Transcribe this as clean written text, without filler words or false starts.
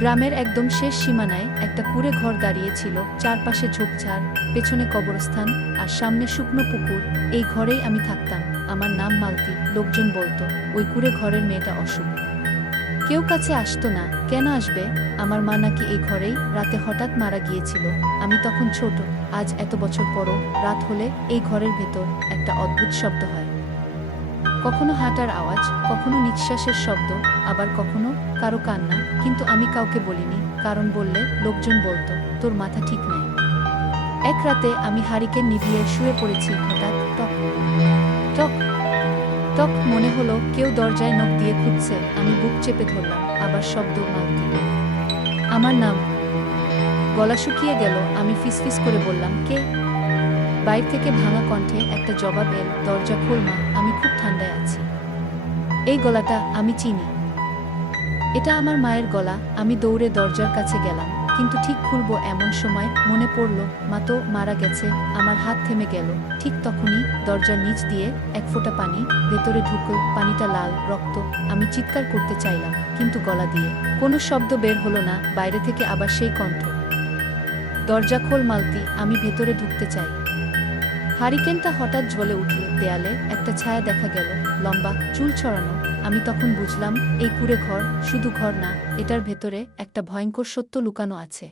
গ্রামের একদম শেষ সীমানায় একটা কুঁড়ে ঘর দাঁড়িয়েছিল, চারপাশে ঝোপঝাড়, পেছনে কবরস্থান আর সামনে শুকনো পুকুর। এই ঘরেই আমি থাকতাম। আমার নাম মালতী। লোকজন বলতো ওই কুঁড়ে ঘরের মেয়েটা অশুভ, কেউ কাছে আসতো না। কেন আসবে? আমার মা নাকি এই ঘরেই রাতে হঠাৎ মারা গিয়েছিল। আমি তখন ছোট। আজ এত বছর পরও রাত হলে এই ঘরের ভেতর একটা অদ্ভুত শব্দ হয়। কখনো হাঁটার আওয়াজ, কখনো নিঃশ্বাসের শব্দ, আবার কখনো কারো কান্না। কিন্তু আমি কাউকে বলিনি, কারণ বললে লোকজন বলতো তোর মাথা ঠিক নাই। এক রাতে আমি হারিকেন নিভিয়ে শুয়ে পড়েছি, হঠাৎ টক টক টক মনে হলো কেউ দরজায় নখ দিয়ে খুঁজছে। আমি বুক চেপে ধরলাম, আবার শব্দ, মালতী, আমার নাম। গলা শুকিয়ে গেল। আমি ফিসফিস করে বললাম, কে? বাইরে থেকে ভাঙা কণ্ঠে একটা জবাব এল, দরজা খোল মা, আমি খুব ঠান্ডায় আছি। এই গলাটা আমি চিনি। এটা আমার মায়ের গলা। আমি দৌড়ে দরজার কাছে গেলাম, কিন্তু ঠিক খুলব এমন সময় মনে পড়ল মা তো মারা গেছে। আমার হাত থেমে গেল। ঠিক তখনই দরজার নিচ দিয়ে এক ফোঁটা পানি ভেতরে ঢুকল। পানিটা লাল, রক্ত। আমি চিৎকার করতে চাইলাম, কিন্তু গলা দিয়ে কোনো শব্দ বের হলো না। বাইরে থেকে আবার সেই কণ্ঠ, দরজা খোল মালতী, আমি ভেতরে ঢুকতে চাই। হারিকেনটা হঠাৎ জ্বলে উঠল। দেয়ালে একটা ছায়া দেখা গেল, লম্বা, চুল ছড়ানো। আমি তখন বুঝলাম এই কুঁড়ে ঘর শুধু ঘর না, এটার ভেতরে একটা ভয়ঙ্কর সত্য লুকানো আছে।